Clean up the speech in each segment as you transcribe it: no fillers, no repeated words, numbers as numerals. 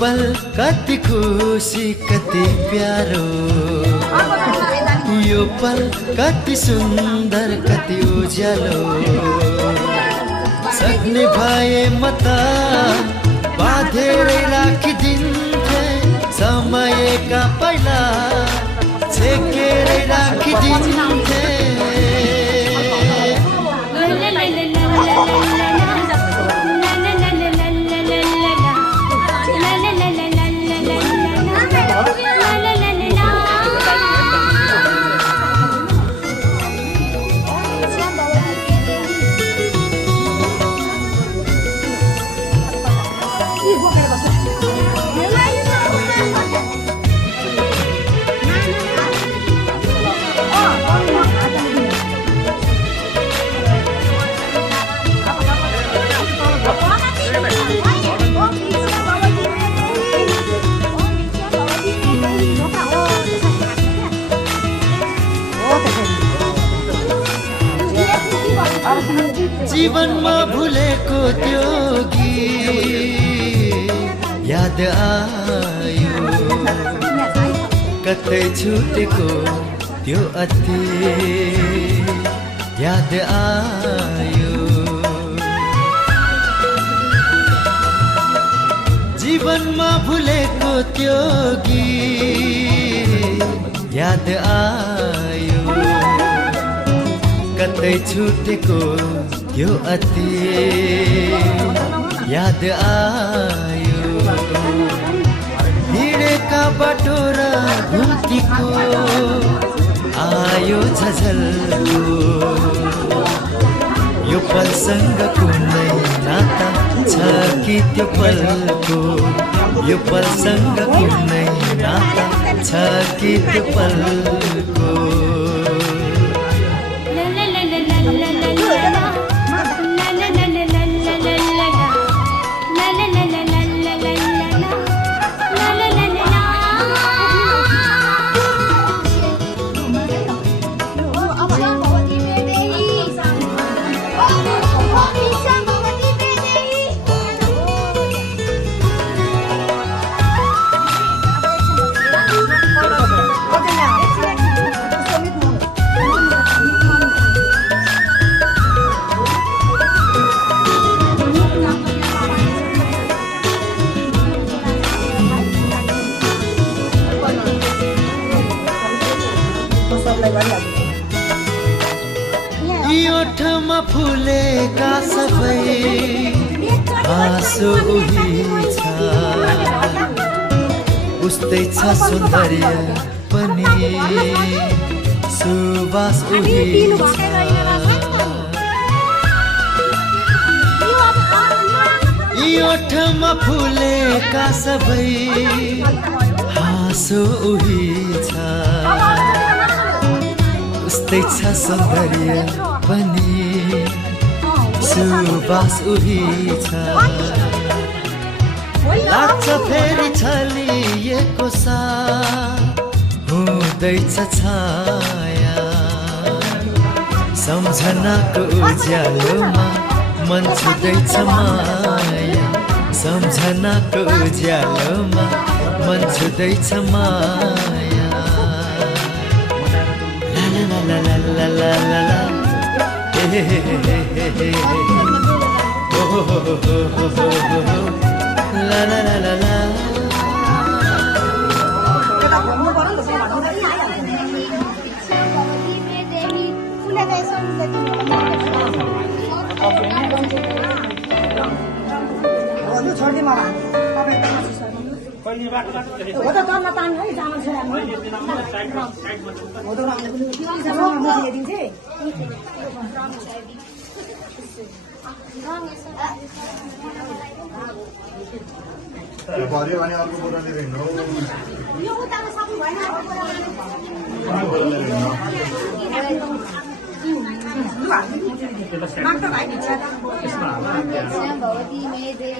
पल कति खुसी कति प्यारो, यो पल कति सुन्दर कति उज्यालो। सक्ने भए म त बाँधेरै राखिदिन्थे, समयका पहिला छेकेरै राखिदिन्थे। जीवनमा भुलेको त्यो गीत याद आयो, कतै छुटेको त्यो अतीत याद आयो। जीवनमा भुलेको त्यो गीत याद आयो, कतै छुटेको यो अतीत याद आयो। हिँडेका बाटो र घुम्तीको आयो झझल्को, यो पलसँग कुनै नाता छ कि त्यो पलको, यो पलसँग कुनै नाता छ कि त्यो पलको। ओठमा फुलेका सबै आँसु उही छ, उस्तै छ सौन्दर्य पनि सुवास उही छ। यी ओठमा फुलेका सबै आँसु उही छ, उस्तै छ सौन्दर्य पनि सुवास उही छ। लाग्छ फेरि छलिएको साथ हुँदैछ छाया, सम्झनाको उज्यालोमा मन छुँदैछ माया, सम्झनाको उज्यालोमा मन छुँदैछ माया। ला ला ला ला ला ला ला हे हे हे हे ओ हो हो हो हो हो ला ला ला ला ला। भर्यो भने अर्को बोतलले हिँड्नु यो उताले सबै भएन माग्दा भाइ भित्र यसमा भवती मेदे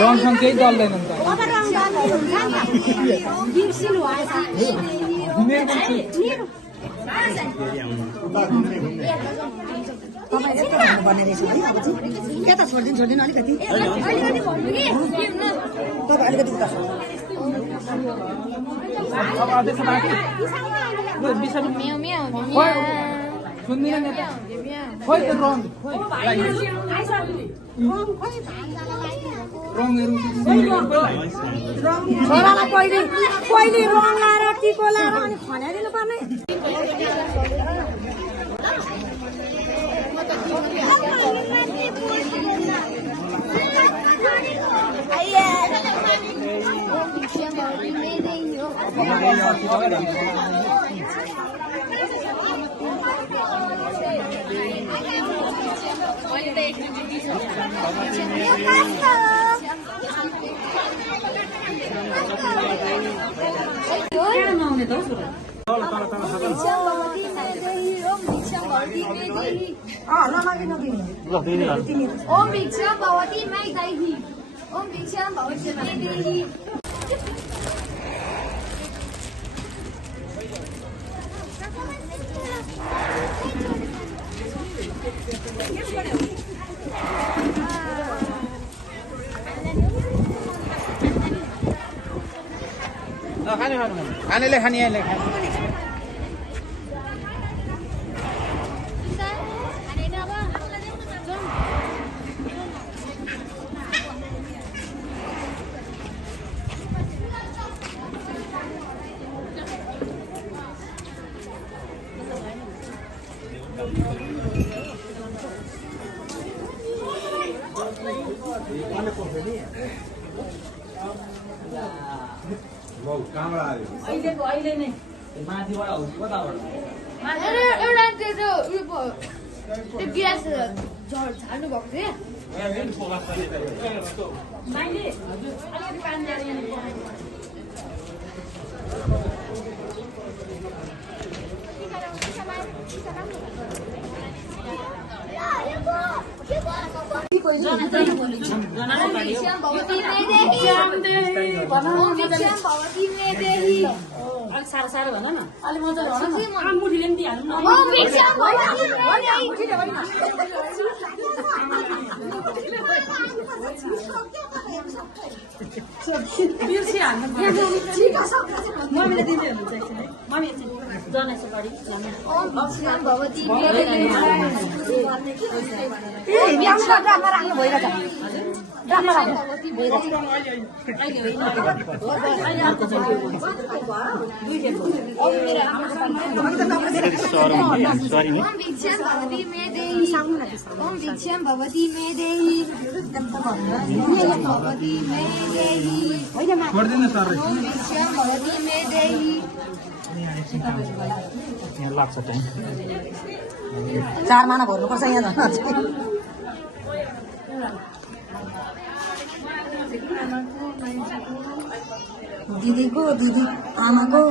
रङ सङ केही चल्दैन नि यता छोडिदिनु अलिकति अलिकति सुन्दिन नि खोइ त रङ छोरालाई पहिले रङ लाएर टिको लाएर अनि खनाइदिनु पर्ने ओम भिक्षा भवती मैं गई ओम भिक्षा भवती मैं गई खानेले खाने एउटा त्यो उयो त्यो ग्यास झार्नु भएको थियो साह्रो साह्रो भन न अलि मजाले भन न मुठीले पनि दिइहाल्नु बिर्सिहाल्नु मम्मीले दिँदै हुनुहुन्छ एकछिन है मम्मी एकछिन गणेश बढी ओम भिक्षाम भवती मेदेही ए ल्याउनु ड्रामा राख्नु भइरहेछ ड्रामा राख्नु ओम भिक्षाम भवती मेदेही ओम भिक्षाम भवती मेदेही भवती मेदेही छोडिदिनु सर ओम भिक्षाम भवती मेदेही यहाँ लाग्छ टाइम 4 माना भर्नुपर्छ यहाँ दिदीको दिदी आमाको